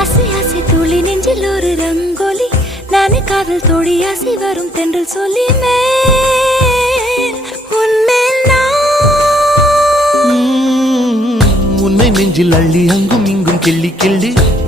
ஆசை ஆசை துளி நெஞ்சில் ஒரு ரங்கோலி நானே காதல் தோழி ஆசை வரும் தென்றல் சொல்லி உன்மேல் உன்னை நெஞ்சில் அள்ளி அங்கும் இங்கும் கிள்ளி கிள்ளி